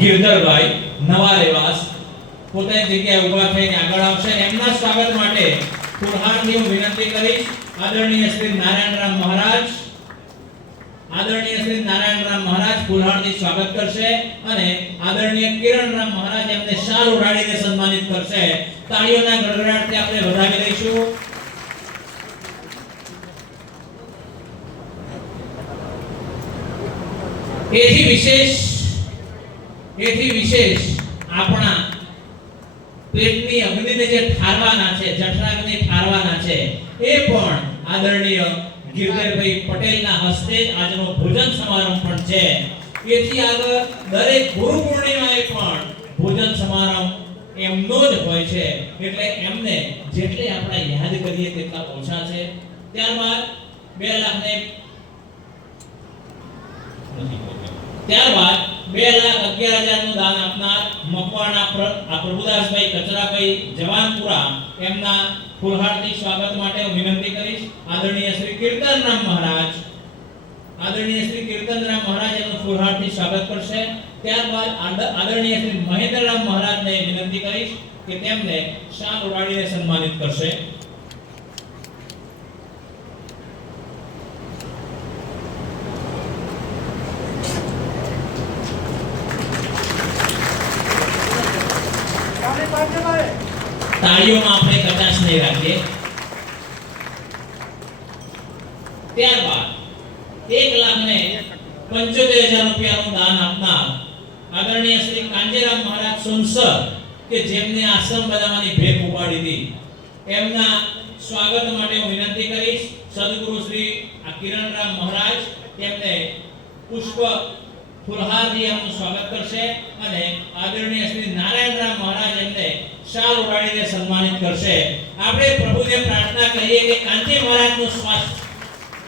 ગિરધરભાઈ નવા રહેવાસ પોતાની જગ્યાએ ઊભા થઈને આગળ આવશે અને એમના સ્વાગત માટે ફૂલહારથી હું વિનંતી કરીશ આદરણીય શ્રી નારાયણરામ મહારાજ ફૂલહારથી સ્વાગત કરશે અને આદરણીય કિરણરામ મહારાજ એમને શાલ ઓઢાડીને સન્માનિત કરશે. તાળીઓના ગડગડાટથી આપણે વધાવી લઈશું. એથી વિશેષ આપણા પેટની અગ્નિને જે ઠારવાના છે, જઠરાગ્નિ ઠારવાના છે, એ પણ આદરણીય ગિરધરભાઈ પટેલના હસ્તે જ આજનો ભોજન સમારંભ પણ છે. એથી આગળ દરેક ગુરુ પૂર્ણિમાએ પણ ભોજન સમારંભ એમનો જ હોય છે. એટલે એમને જેટલી આપણે યાદ કરીએ તેટલા ઓછા છે. ત્યારબાદ 2,11,000 નું દાન આપનાર મકવાણા પ્રભુદાસભાઈ કચરાભાઈ જવાનપુરા એમના ફૂલહારથી સ્વાગત માટે હું વિનંતી કરીશ. આદરણીય શ્રી કીર્તનરામ મહારાજ એમનું ફૂલહારથી સ્વાગત કરશે. ત્યારબાદ આદરણીય શ્રી મહેન્દ્રરામ મહારાજને વિનંતી કરીશ કે તેમને શાલ ઓઢાડીને સન્માનિત કરશે. તાળીઓમાં આપણે કચાશ નહીં રાખીએ. ત્યારબાદ 1,75,000 રૂપિયાનું દાન આપનાર આદરણીય શ્રી કાંજીરામ મહારાજ સુનસર કે જેમને આશ્રમ બનાવવાની ભેટ ઉપાડી હતી એમના સ્વાગત માટે હું વિનંતી કરીશ. સદગુરુ શ્રી કિરણરામ મહારાજ તેમને પુષ્પ ફૂલહારથી એમનું સ્વાગત કરશે અને આદરણીય શ્રી નારાયણરામ મહારાજ એમને શાલ ઓઢાડીને સન્માનિત કરશે. આપણે પ્રભુને પ્રાર્થના કરીએ કે કાંતિ મહારાજનું સ્વાસ્થ્ય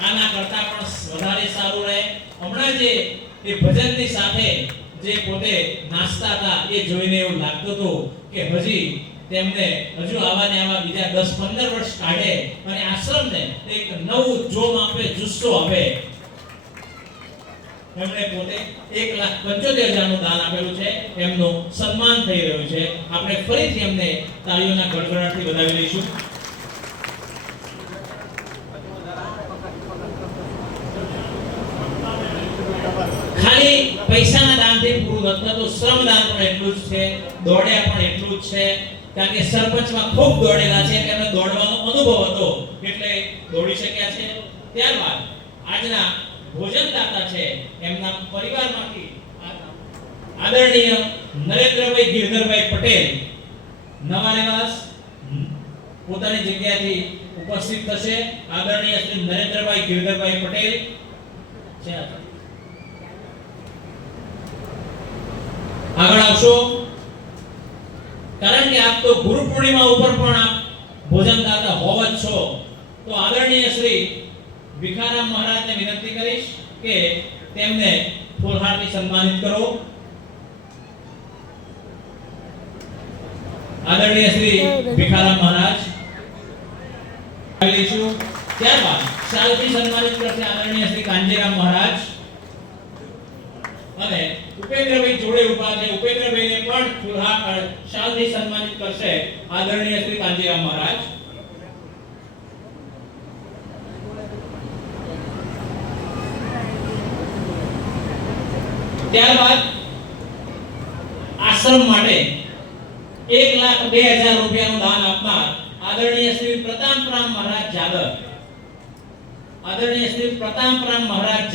આના કરતા પણ વધારે સારું રહે. હમણાં જે એ ભજનની સાથે જે પોતે નાચતા હતા એ જોઈને એવું લાગતું હતું કે હજી તેમને હજુ આવા બીજા 10-15 વર્ષ કાઢે અને આશ્રમને એક નવું જોમ આપે, જુસ્સો આપે. એમણે પોતે 1,75,000 નું દાન આપેલું છે. એમનું સન્માન થઈ રહ્યું છે. આપણે ફરીથી એમને તાળીઓના ગડગડાટથી વધાવી લઈશું. ખાલી પૈસાના દાનથી પૂરું નથી થતું, શ્રમદાન પણ એટલું જ છે, દોડ્યા પણ એટલું જ છે. કારણ કે સરપંચમાં ખૂબ દોડેલા છે, એમને દોડવાનો અનુભવ હતો એટલે દોડી શક્યા છે. ત્યારબાદ આજના ભોજનદાતા છે એમના પરિવારમાંથી આદરણીય નરેન્દ્રભાઈ ગિરધરભાઈ પટેલ નવા રહેવાસ પોતાની જગ્યાએથી ઉપસ્થિત થશે. આદરણીય શ્રી નરેન્દ્રભાઈ ગિરધરભાઈ પટેલ છે, આગળ આવશો. કારણ કે આપ તો ગુરુ પૂર્ણિમા ઉપર પણ આપ ભોજનદાતા હોવ જ છો. તો આદરણીય શ્રી ભીખારામ મહારાજને વિનંતી કરીશ કે તેમને ફૂલહારથી સન્માનિત કરો. આદરણીય શ્રી ભીખારામ મહારાજ લઈશું. ત્યારબાદ શાલથી સન્માનિત કરશે આદરણીય શ્રી કાંજીરામ મહારાજ અને ઉપેન્દ્રભાઈ જોડે ઊભા છે. ઉપેન્દ્રભાઈને પણ ફૂલહાર શાલથી સન્માનિત કરશે આદરણીય શ્રી કાંજીરામ મહારાજ. ત્યારબાદ આશ્રમ માટે 1,02,000 રૂપિયાનું દાન આપનાર આદરણીય શ્રી પ્રતાપરામ મહારાજ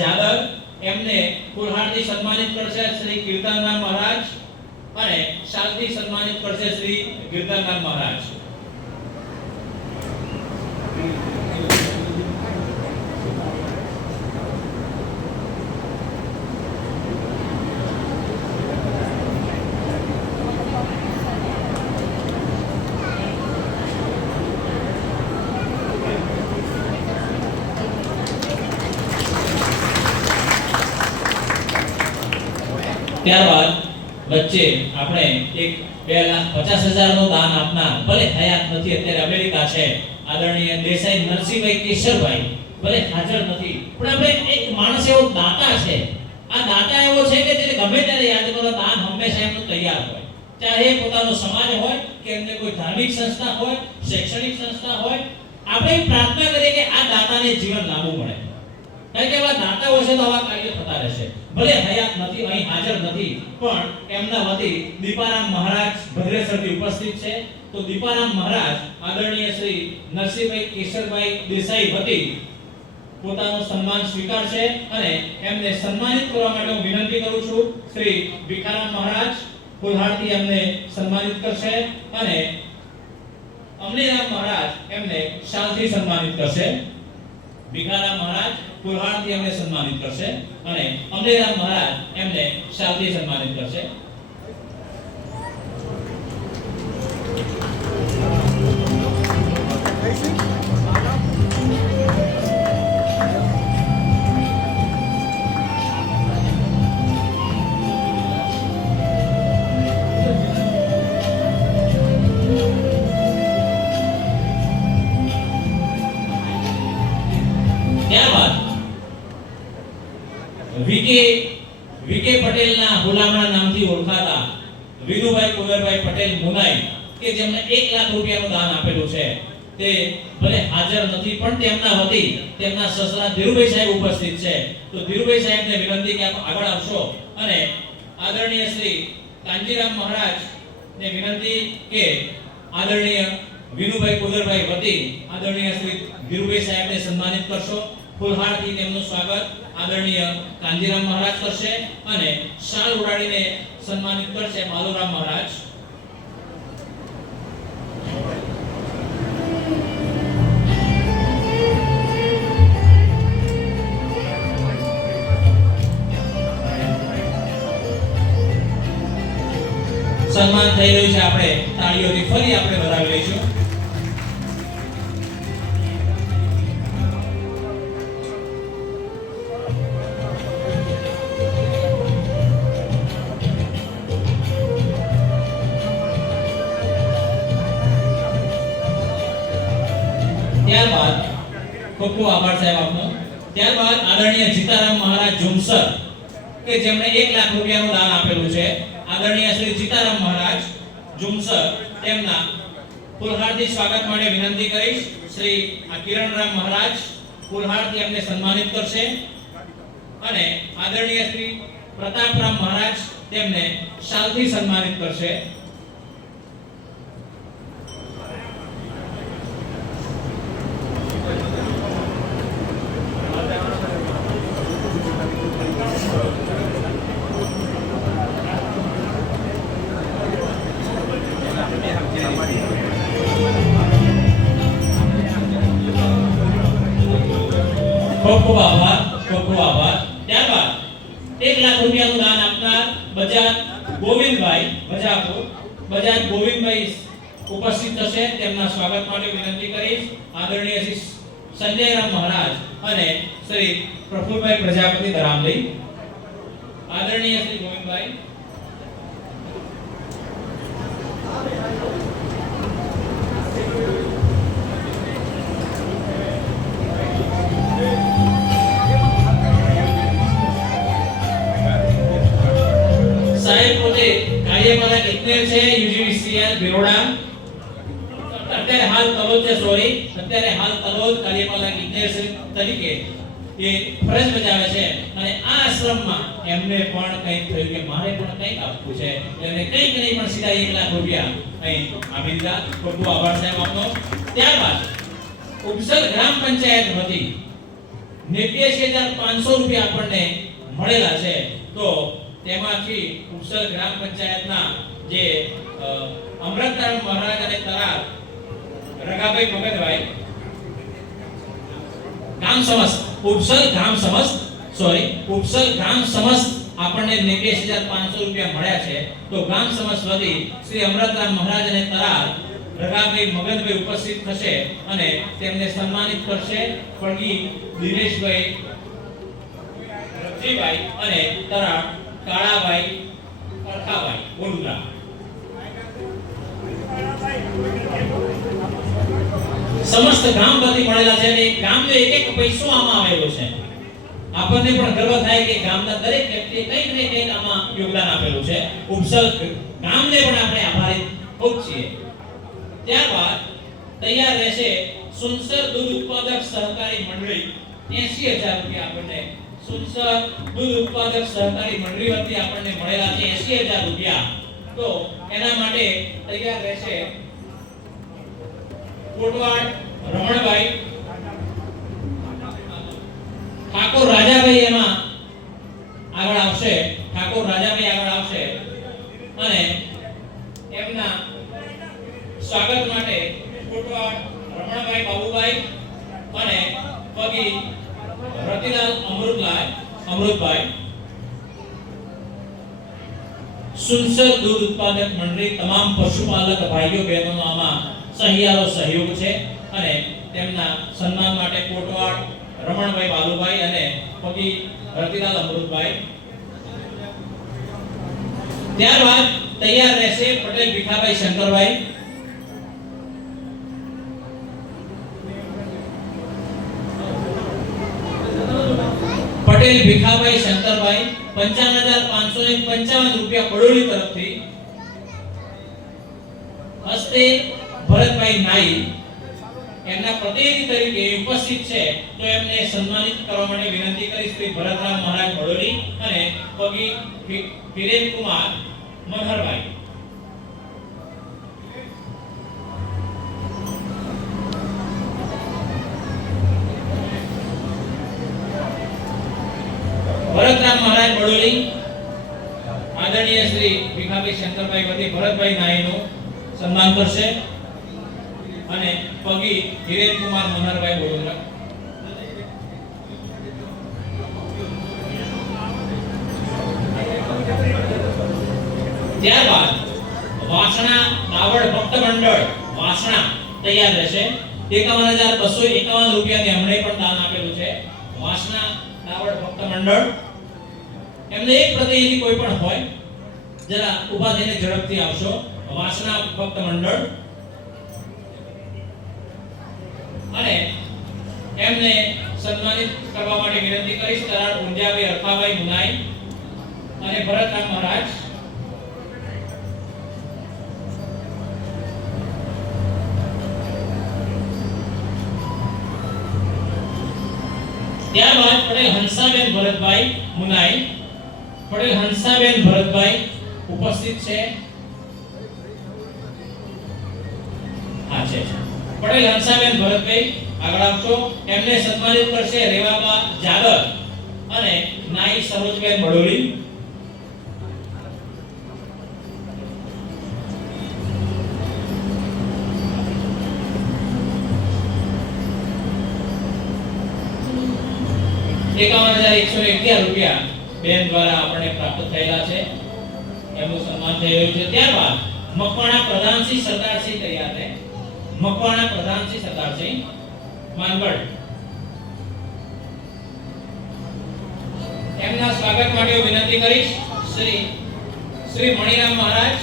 જાદવ એમને ફૂલહારથી સન્માનિત કરશે શ્રી કીર્તનરામ મહારાજ અને શાલથી સન્માનિત કરશે શ્રી કીર્તનરામ મહારાજ. ત્યારબાદ વચ્ચે આપણે 2,50,000 નું દાન આપનાર ભલે હયાત નથી, અત્યારે અમેરિકા છે, આદરણીય દેસાઈ નરસિંહભાઈ કેશરભાઈ ભલે હાજર નથી, પણ આપણે એક માણસ એવો દાતા છે આ દાતા એવો છે કે જે ગમે ત્યારે યાદ કરો દાન હંમેશા એમનું તૈયાર હોય, ચાહે પોતાનો સમાજ હોય કે એમને કોઈ ધાર્મિક સંસ્થા હોય, શૈક્ષણિક સંસ્થા હોય. આપણે પ્રાર્થના કરીએ કે આ દાતાને જીવન લાંબુ મળે, કારણ કે આવા દાતાઓ છે તો આવા કાર્યો થતા રહેશે. ભલે હયાત નથી, અહીં હાજર નથી, પણ એમના વતી દીપારામ મહારાજ ભદ્રેશ્વરથી ઉપસ્થિત છે. તો દીપારામ મહારાજ આદરણીય શ્રી નરસિંહભાઈ કેશરભાઈ દેસાઈ વતી પોતાનું સન્માન સ્વીકારશે અને એમને સન્માનિત કરવા માટે હું વિનંતી કરું છું. શ્રી ભીખારામ મહારાજ ફૂલહારથી એમને સન્માનિત કરશે અને અમલીરામ મહારાજ એમને શાલથી સન્માનિત કરશે. ભીખારામ મહારાજ ફૂલહારથી એમને સન્માનિત કરશે અને અમલીરામ મહારાજ એમને શાલથી સન્માનિત કરશે. વીકે પટેલના હુલામણા નામથી ઓળખાતા વિનુભાઈ કુંવરભાઈ પટેલ મુનાઈ કે જેમને 1 લાખ રૂપિયાનું દાન આપેલું છે, તે ભલે હાજર નથી પણ તેમના વતી તેમના સસરા ધીરુભાઈ સાહેબ ઉપસ્થિત છે. તો ધીરુભાઈ સાહેબને વિનંતી કે આપ આગળ આવશો અને આદરણીય શ્રી કાંજીરામ મહારાજ ને વિનંતી કે આદરણીય વિનુભાઈ કુંવરભાઈ વતી આદરણીય શ્રી ધીરુભાઈ સાહેબને સન્માનિત કરશો. ફૂલહારથી તેમનું સ્વાગત આદરણીય કાંજીરામ મહારાજ કરશે અને શાલ ઉડાડીને સન્માનિત કરશે માલુરામ મહારાજ. સન્માન થઈ રહ્યું છે, આપણે તાળીઓથી ફરી આપણે વધાવી લઈશું. ત્યારબાદ ખૂબ ખૂબ આભાર સાહેબ આપનો. ત્યારબાદ આદરણીય જીતારામ મહારાજ ઝુમસર કે જેમણે 1 લાખ રૂપિયાનું દાન આપેલું છે, આદરણીય શ્રી જીતારામ મહારાજ ઝુમસર તેમના ફૂલહારથી સ્વાગત માટે વિનંતી કરીશ. શ્રી કિરણરામ મહારાજ ફૂલહારથી એમને સન્માનિત કરશે અને આદરણીય શ્રી પ્રતાપરામ મહારાજ તેમને શાલથી સન્માનિત કરશે. ખૂબ ખૂબ આભાર, ખૂબ ખૂબ આભાર. ત્યારબાદ 1 લાખ રૂપિયાનું દાન આપનાર બજાજ ગોવિંદભાઈ વજાપુર, બજાજ ગોવિંદભાઈ ઉપસ્થિત થશે. તેમના સ્વાગત માટે વિનંતી કરીશ. આદરણીય શ્રી સંજયરામ મહારાજ અને શ્રી પ્રફુલભાઈ પ્રજાપતિ દરામલી. આદરણીય શ્રી ગોવિંદભાઈ કાર્યપાલક ઇજનેર છે યુજીવીસીએલ બરોડા. અત્યારે હાલ તલોદ કાર્યપાલક ઇજનેર તરીકે એ ફરજ બજાવે છે અને આ આશ્રમમાં એમને પણ કંઈક થયું કે મારે પણ કંઈક આપવું છે, એમને કંઈક નહીં પણ સીધા 1 લાખ રૂપિયા અહીં આપી દીધા. ખૂબ ખૂબ આભાર સાહેબ આપનો. ત્યારબાદ ઉપસલ ગ્રામ પંચાયત વતી 89500 રૂપિયા આપણને મળેલા છે. તો તેમાંથી ઉપસર ગ્રામ પંચાયતના જે અમૃતરામ મહારાજ અને તરાર રગાભાઈ ભગતભાઈ ગામ સમસ્ત ઉપસર ગ્રામ સમસ્ત આપણને 89500 રૂપિયા મળ્યા છે. તો ગામ સમસ્ત વતી શ્રી અમૃતરામ મહારાજ અને તરાર રગાભાઈ મગનભાઈ ઉપસ્થિત થશે અને તેમને સન્માનિત કરશે. પડગી દિનેશભાઈ રજીભાઈ અને તરાર કાળાભાઈ અરખાભાઈ બોલુરા. સમસ્ત ગામ વતી મળેલા છે અને ગામનો એક એક પૈસો આમાં આવેલો છે. આપણને પણ ગર્વ થાય કે ગામના દરેક વ્યક્તિએ કંઈક ને કંઈક આમાં યોગદાન આપેલું છે. ઉપસલ ગામને પણ આપણે આભારી ખૂબ છીએ. ત્યારબાદ તૈયાર રહેશે સુનસર દૂધ ઉત્પાદક સહકારી મંડળી 80000 રૂપિયા આપણને સુનસર દૂધ ઉત્પાદક સહકારી મંડળી વતી આપણને મળેલા છે 80000 રૂપિયા. તો એના માટે તૈયાર રહેશે કોટવાડ રમણભાઈ, ઠાકોર રાજાભાઈ એમાં આગળ આવશે. ઠાકોર રાજાભાઈ આગળ આવશે અને એમના સ્વાગત માટે કોટવાડ રમણભાઈ બાબુભાઈ અને પગી રતિલાલ અમૃતભાઈ સુનસર દૂધ ઉત્પાદક મંડળી તમામ પશુપાલક ભાઈઓ બહેનોનો આમાં સહિયારો સહયોગ છે અને તેમના સન્માન માટે કોટવાડ રમણભાઈ બાલુભાઈ અને પગી રતિલાલ અમૃતભાઈ. ત્યારબાદ તૈયાર રહેશે પટેલ ભીખાભાઈ શંકરભાઈ, પટેલ ભીખાભાઈ શંકરભાઈ 55555 રૂપિયા પડોલી તરફથી. હસ્તે ભરતભાઈ નાઈ એમના પ્રતિનિધિ તરીકે ઉપસ્થિત છે, તો એમને સન્માનિત કરવા માટે વિનંતી કરી શ્રી ભરતરામ મહારાજ પડોલી અને પગી વિરેનકુમાર મનહરભાઈ. ભરતરામ મહારાજ બડોલી આદરણીય શ્રી ભીખાભાઈ શંકરભાઈ વતી ભરતભાઈ નાઈનું સન્માન કરશે અને પગી હિરેનકુમાર મનહરભાઈ બોલોરા. ત્યારબાદ વાસણા દાવડ ભક્ત મંડળ વાસણા તૈયાર રહેશે. 51251 રૂપિયાની હમણે પણ દાન આપેલું છે. વાસણા દાવડ ભક્ત મંડળ એમને એક પ્રતિનિધિ કોઈ પણ હોય, જરા ઊભા થઈને ઝડપથી આવશો. વાસણા ભક્ત મંડળ અને એમને સન્માનિત કરવા માટે વિનંતી કરીશ તરાડ ઊંજાભાઈ અરખાભાઈ મુનાઈ અને ભરતરામ મહારાજ. ત્યારબાદ પટેલ હંસાબેન ભરતભાઈ મુનાઈ, પટેલ હંસાબેન ભરતભાઈ ઉપસ્થિત છે. હા છે પટેલ હંસાબેન ભરતભાઈ આગળ આવશો. એમને સન્માનિત કરશે રેવાબા જાદર અને નાઈ સરોજબેન બડોલી. ₹51,111 બેન દ્વારા આપણને પ્રાપ્ત થયેલા છે, એમનું સન્માન થઈ રહ્યું છે. ત્યારબાદ મકવાણા પ્રધાનસિંહ સરદારસિંહ તૈયાર છે. મકવાણા પ્રધાનસિંહ સરદારસિંહ માનગઢ, એમના સ્વાગત માટે વિનંતી કરીશ શ્રી મણિરામ મહારાજ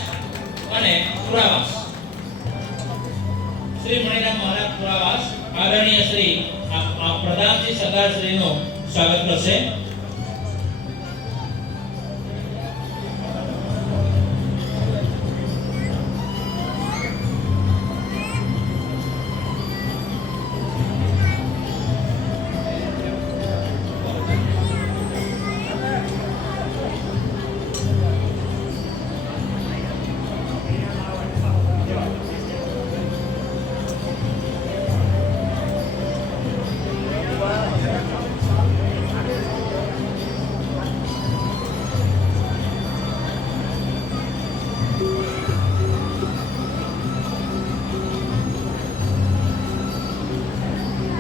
અને પુરાવાસ. શ્રી મણિરામ મહારાજ પુરાવાસ આદરણીય શ્રી પ્રધાનસિંહ સરદારશ્રીનું સ્વાગત કરશે.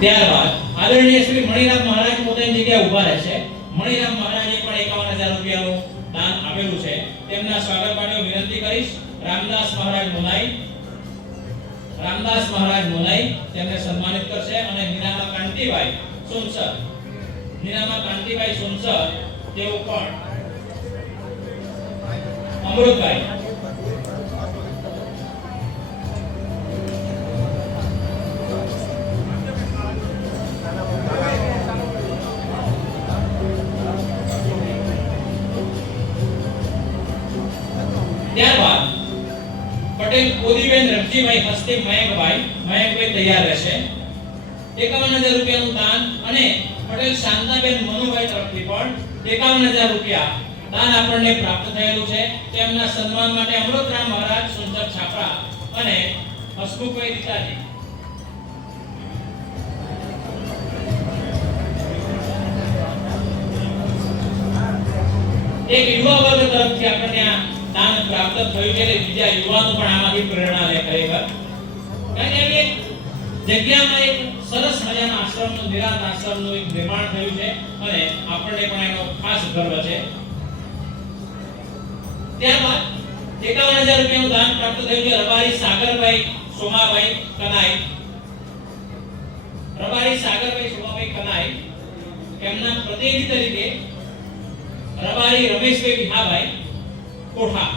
ત્યારબાદ આદરણીય શ્રી મણિરામ મહારાજ પોતાની જગ્યાએ ઊભા રહેશે. મણિરામ મહારાજે પણ 51,000 રૂપિયાનું દાન આપેલું છે. તેમના સ્વાગત માટે વિનંતી કરીશ રામદાસ મહારાજ મોનાઈ તેમને સન્માનિત કરશે અને નીનામા કાંતિભાઈ સુનસર તેઓ પણ અમૃતભાઈ ત્યારબાદ પટેલ કોદીબેન રમજીભાઈ હસ્તે મયંકભાઈ તૈયાર રહેશે. 51,000 રૂપિયાનું દાન અને પટેલ શાંતાબેન મનુભાઈ તરફથી પણ 51,000 રૂપિયા દાન આપણને પ્રાપ્ત થયેલું છે. તેમના સન્માન માટે અમૃતરામ મહારાજ સુંદર છાપરા અને હસમુખભાઈ દીતાજી એક યુવા વર્ગ તરફથી આપણને આ દાન પ્રાપ્ત થયું છે. બીજા યુવાનો પણ આમાંથી પ્રેરણા લે ખરેખર. કારણ કે જગ્યામાં એક સરસ મજાના આશ્રમનું નિરાંત આશ્રમનું એક નિર્માણ થયું છે અને આપણને પણ એનો ખાસ ગર્વ છે. ત્યારબાદ 51,000 રૂપિયાનું દાન પ્રાપ્ત થયું છે રબારી સાગરભાઈ સોમાભાઈ કનાઈ. રબારી સાગરભાઈ સોમાભાઈ કનાઈ એમના પ્રતિનિધિ તરીકે રબારી રમેશભાઈ વિહાભાઈ કોઠા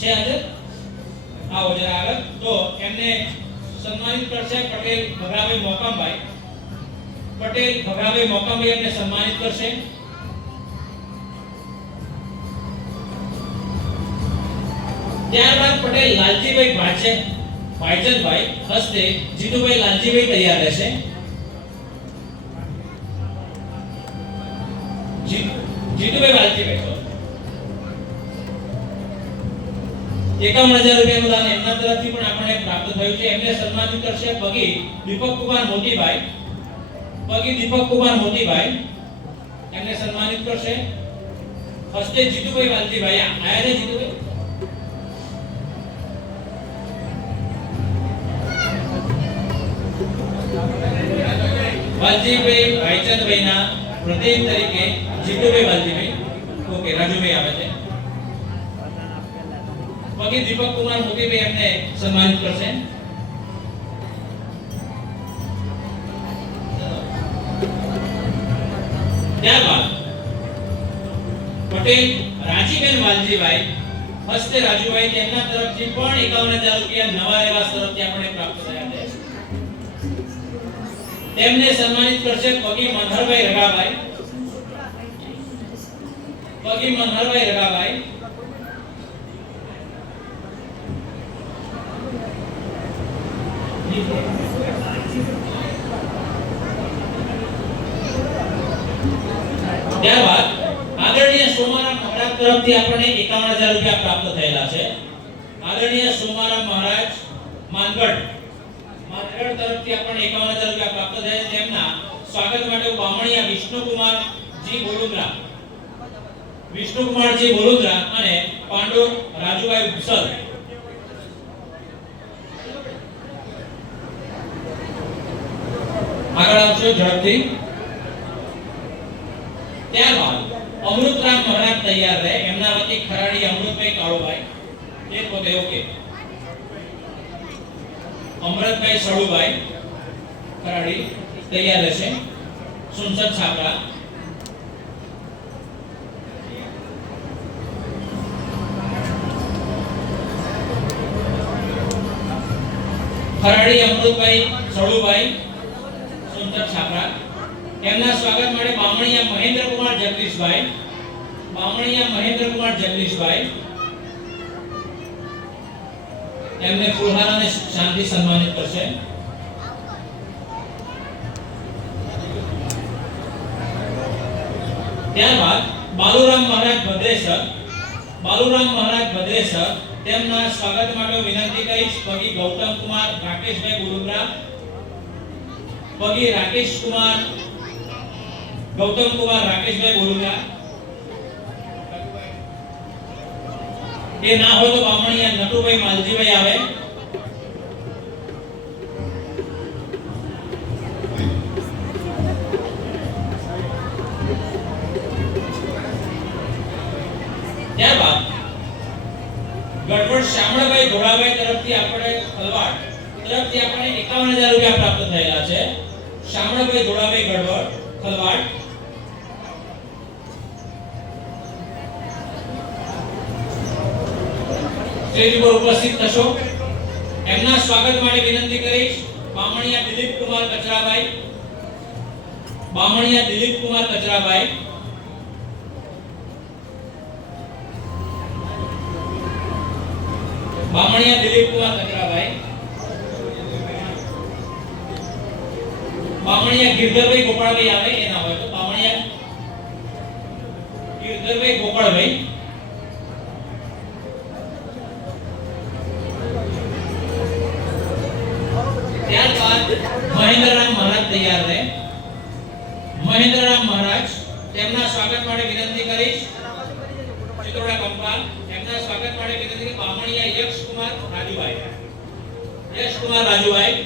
છે. આજે આવો જરા આગળ. તો એમને સન્માનિત કરશે પટેલ ભગાભાઈ મોકામભાઈ. એમને સન્માનિત કરશે. ત્યારબાદ પટેલ લાલજીભાઈ ભાઈચંદભાઈ હસ્તે જીતુભાઈ લાલજીભાઈ તૈયાર રહેશે. જીતુભાઈ વાલજીભાઈ 51,000 રૂપિયાનું દાન એમના તરફથી પણ આપણને પ્રાપ્ત થયું છે. એમને સન્માનિત કરશે પગી દીપકકુમાર મોતીભાઈ. એમને સન્માનિત કરશે. હસ્તે જીતુભાઈ વાલજીભાઈ આયા છે. જીતુભાઈ વાલજીભાઈ ભાઈચંદભાઈના પ્રતિનિધિ તરીકે જીતુભાઈ વાલજીભાઈ ઓકે રાજુભાઈ આવે છે. પગી દીપકકુમાર મોતીભાઈ એમને સન્માનિત કરશે. ત્યારબાદ પટેલ રાજીબેન વાલજીભાઈ હસ્તે રાજુભાઈ તેમના તરફથી પણ 51,000 રૂપિયા નવા રહેવાસ તરફથી આપણને પ્રાપ્ત થયા છે. તેમને સન્માનિત કરશે પગી મનહરભાઈ રગાભાઈ. ત્યારબાદ આદરણીય સોમારામ મહારાજ તરફથી આપણને 51,000 રૂપિયા પ્રાપ્ત થયેલા છે. આદરણીય સોમારામ મહારાજ માનગઢ તરફથી આપણને 51,000 રૂપિયા પ્રાપ્ત થયા છે. તેમના સ્વાગત માટે બામણિયા વિષ્ણુકુમારજી બોલુદ્રા અને પાંડુ રાજુભાઈ ભૂસલ આગળ આવશો ઝડપથી. ત્યારબાદ અમૃતરામ મહારાજ તૈયાર રહે. એમના વતી ખરાડી અમૃતભાઈ કાળુભાઈ એ પોતે ઓકે. અમૃતભાઈ સળુભાઈ ખરાડી તૈયાર રહેશે. સુનસદ છાપરા. ખરાડી અમૃતભાઈ સળુભાઈ સુનસદ છાપરા. એમના સ્વાગત માટે બામણિયા મહેન્દ્રકુમાર જગદીશભાઈ એમને ફૂલહાર અને શાંતિ સન્માનિત કરશે. ત્યારબાદ બાલુરામ મહારાજ ભદ્રેસર તેમના સ્વાગત માટે વિનંતી કરીશ પગી ગૌતમકુમાર રાકેશભાઈ બોલુદ્રા. એ ના હોય તો બામણિયા નટુભાઈ માલજીભાઈ આવે. ત્યારબાદ ગઢવડ શામળભાઈ ધોળાભાઈ તરફથી આપણે ખલવાડ તરફથી આપણને 51,000 રૂપિયા પ્રાપ્ત થયેલા છે. શામળભાઈ ધોળાભાઈ ગઢવડ ખલવાડ. સ્ટેજ પર ઉપસ્થિત થશો. એમના સ્વાગત માટે વિનંતી કરીશ બામણિયા દિલીપકુમાર કચરાભાઈ. બામણિયા દિલીપ કુમાર કચરાભાઈ, બામણિયા ગિરધરભાઈ ગોપાળભાઈ આવે એ ના હોય તો બામણિયા ગિરધરભાઈ ગોપાળભાઈ, ત્યારબાદ મહેન્દ્રરામ મહારાજ તૈયાર રહે. મહેન્દ્રરામ મહારાજ તેમના સ્વાગત માટે વિનંતી કરીશ. ચિત્રોડા કંપાલ તેમના સ્વાગત માટે વિનંતી કરી બામણિયા યશકુમાર રાજુભાઈ, યશકુમાર રાજુભાઈ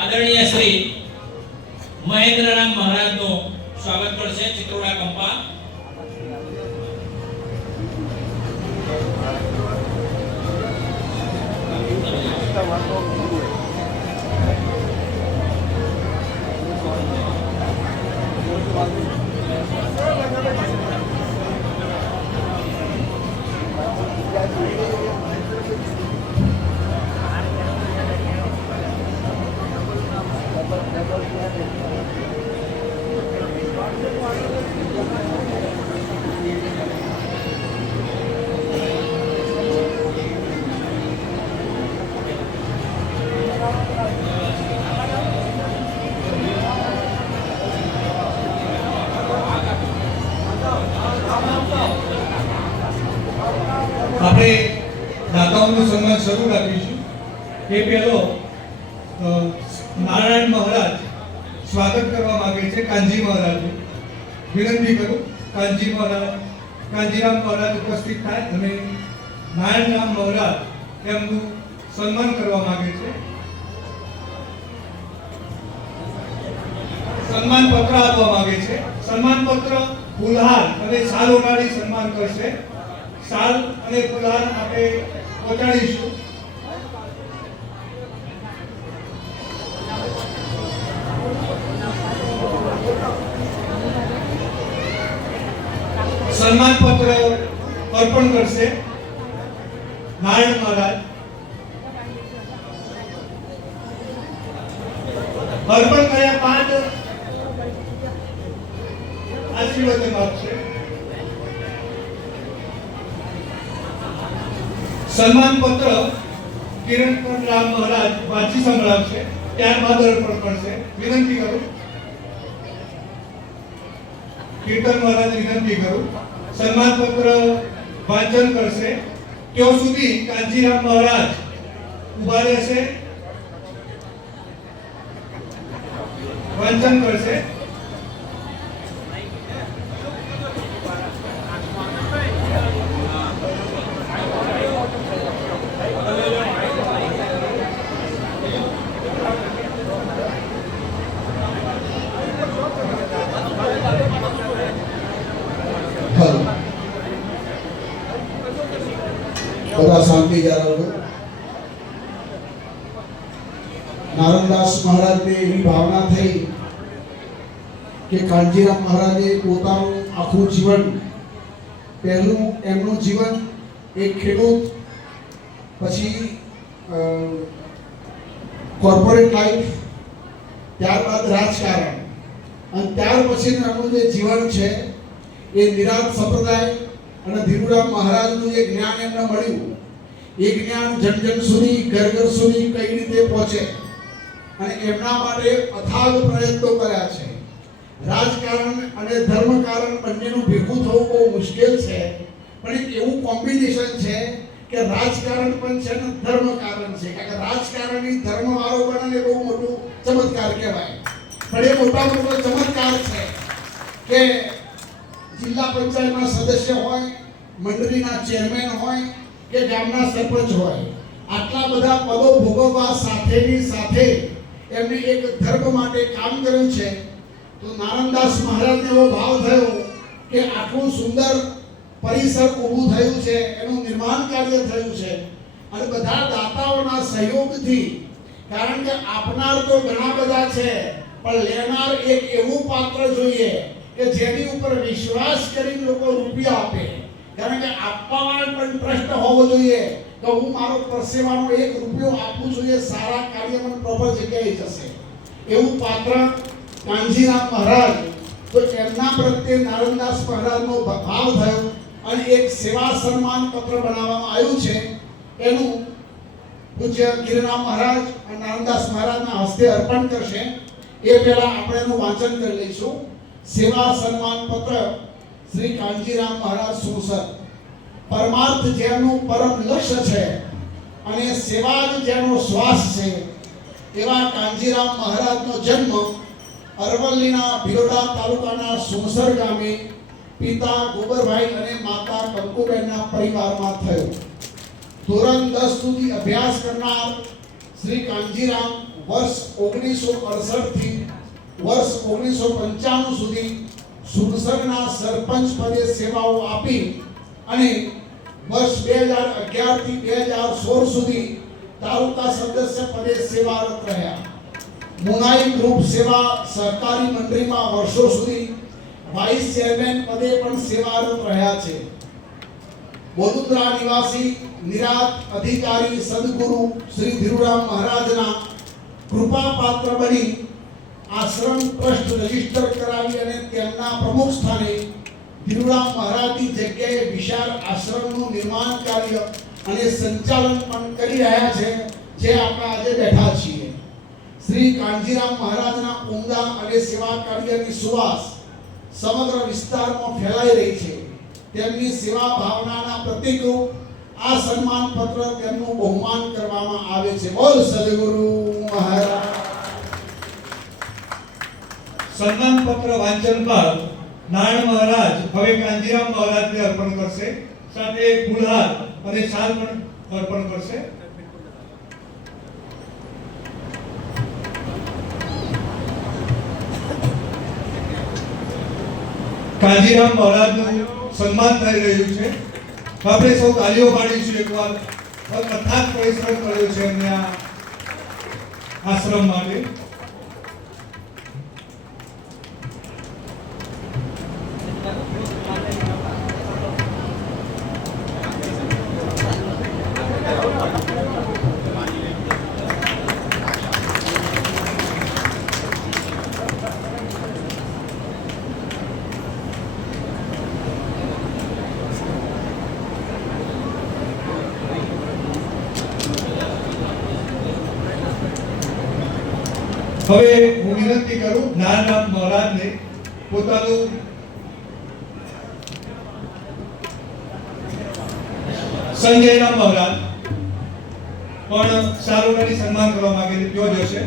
આદરણીય શ્રી મહેન્દ્રરામ મહારાજનું સ્વાગત કરશે. ચિત્રોડા કંપા આપણે દાતાઓનું સન્માન શરૂ રાખીશું. એ પહેલો નારાયણ મહારાજ સ્વાગત કરવા માંગે છે કાનજી મહારાજ. વિનંતી કરું કાનજી મહારાજ, કાનજીરામ મહારાજ ઉપસ્થિત થાય અને નારાયણરામ મહારાજ એમનું સન્માન કરવા માંગે છે. સન્માન પત્ર આપવા માંગે છે. સન્માન પત્ર ફૂલહાર અને શાલ ઓઢાડી સન્માન કરશે. શાલ અને ફૂલહાર આપણે પહોંચાડીશું. સન્માન પત્ર અર્પણ કરશે નારાયણ મહારાજ. અર્પણ કર્યા બાદ આશીર્વાદ આપશે. સન્માન પત્ર કિરણ રામ મહારાજ વાંચી સંભળાવશે, ત્યારબાદ અર્પણ કરશે. વિનંતી કરું કીર્તન મહારાજ, વિનંતી કરું સન્માન પત્ર વાંચન કરશે. ત્યાં સુધી કાનજીરામ મહારાજ ઉભા રહેશે, વાંચન કરશે. બધા શાંતિ જાળવજો. નારણદાસ મહારાજને એવી ભાવના થઈ કે કાનજીરામ મહારાજે પોતાનું આખું જીવન, પહેલું એમનું જીવન એક ખેડૂત, પછી કોર્પોરેટ લાઈફ, ત્યારબાદ રાજકારણ, અને ત્યાર પછીનું એમનું જે જીવન છે એ નિરાંત સંપ્રદાય અને ધીરુરામ મહારાજનું જે જ્ઞાન એમને મળ્યું એ જ્ઞાન જન જન સુધી, ઘર ઘર સુધી કઈ રીતે પહોંચે અને એમના માટે અથાગ પ્રયત્નો કર્યા છે. રાજકારણ અને ધર્મકારણ બંનેનું ભેગું થવું બહુ મુશ્કેલ છે, પણ એક એવું કોમ્બિનેશન છે કે રાજકારણ પણ છે અને ધર્મકારણ છે. કારણ કે રાજકારણની ધર્મવાળો બને બહુ મોટું ચમત્કાર કહેવાય, પણ એ મોટો ચમત્કાર છે કે જિલ્લા પંચાયતના સદસ્ય હોય, મંડળીના ચેરમેન હોય કે ગામના સરપંચ હોય, આટલા બધા પદો ભોગવવા સાથેની સાથે એમને એક ધર્મ માટે કામ કર્યું છે. તો નારણદાસ મહારાજને એવો ભાવ થયો કે આટલું સુંદર પરિસર ઊભું થયું છે, એનું નિર્માણ કાર્ય થયું છે અને બધા દાતાઓના સહયોગથી, કારણ કે આપનાર તો ઘણા બધા છે પણ લેનાર એક એવું પાત્ર જોઈએ કે જેની ઉપર વિશ્વાસ કરીને લોકો રૂપિયા આપે. કારણ કે આપવાવાળો પણ પ્રશ્ન હોવો જોઈએ કે હું મારો પરસેવાનો એક રૂપિયો આપું છું, એ સારા કાર્યમાં પ્રોપર જગ્યાએ જશે. એવું પાત્ર કાનજીરામ મહારાજ, તો એમના પ્રત્યે નારણદાસ મહારાજનો ભાવ થયો અને એક સેવા સન્માન પત્ર બનાવવામાં આવ્યું છે. એનું પૂજ્ય ગિરિરામ મહારાજ અને નારાયણદાસ મહારાજના હસ્તે અર્પણ કરશે. એ પહેલા આપણે એનું વાંચન કરી લઈશું. સેવા સન્માન પત્ર શ્રી કાનજીરામ મહારાજ સુરસર. પરમાર્થ જેમનું પરમ લક્ષ્ય છે અને સેવા જ જેનો શ્વાસ છે એવા કાનજીરામ મહારાજનો જન્મ અરવલ્લીના ભિલોડા તાલુકાના સુરસર ગામે પિતા ગોબરભાઈ અને માતા કંકુબેનના પરિવારમાં થયો. ધોરણ 10 સુધી અભ્યાસ કરનાર શ્રી કાનજીરામ વર્ષ 1968 થી વર્ષ 1995 સુધી સુરસરના સરપંચ પદે સેવાઓ આપી અને વર્ષ 2011 થી 2016 સુધી તાલુકા સદસ્ય પદે સેવારત રહ્યા. મુનાઈ ગ્રુપ સેવા સહકારી મંડળીમાં વર્ષો સુધી વાઇસ ચેરમેન પદે પણ સેવારત રહ્યા છે. વડોદરા નિવાસી નિરાત અધિકારી સદગુરુ શ્રી ધીરુરામ મહારાજના કૃપા પાત્ર બની આશ્રમ ટ્રસ્ટ રજીસ્ટર કરાવી અને તેમના પ્રમુખ સ્થાને ધીરુરામ મહારાજની જગ્યાએ વિશાળ આશ્રમનું નિર્માણ કાર્ય અને સંચાલન પણ કરી રહ્યા છે, જે આપણે આજે બેઠા છીએ. શ્રી કાનજીરામ મહારાજના ઉમદા અને સેવા કાર્યની સુવાસ સમગ્ર વિસ્તારમાં ફેલાઈ રહી છે. તેમની સેવા ભાવનાના પ્રતીકરૂપ આ સન્માન પત્ર તેમનું બહુમાન કરવામાં આવે છે. બોલ સદગુરુ મહારાજ. સન્માન પત્ર વાંચન બાદ નારાયણ મહારાજ હવે કાનજીરામ મહારાજને અર્પણ કરશે. સાથે ફૂલહાર અને શાલ પણ અર્પણ કરશે. કાનજીરામ મહારાજનું સન્માન થઈ રહ્યું છે. આપણે સૌ તાલીઓ પાડીશું એકવાર. અથાગ પરિશ્રમ કર્યો છે એમને આ આશ્રમ માટે. હવે હું વિનંતી કરું નારાયણ મહારાજને પોતાનું સંજયરામ મહારાજ પણ સારું સન્માન કરવા માંગે છે. તેઓ જશે.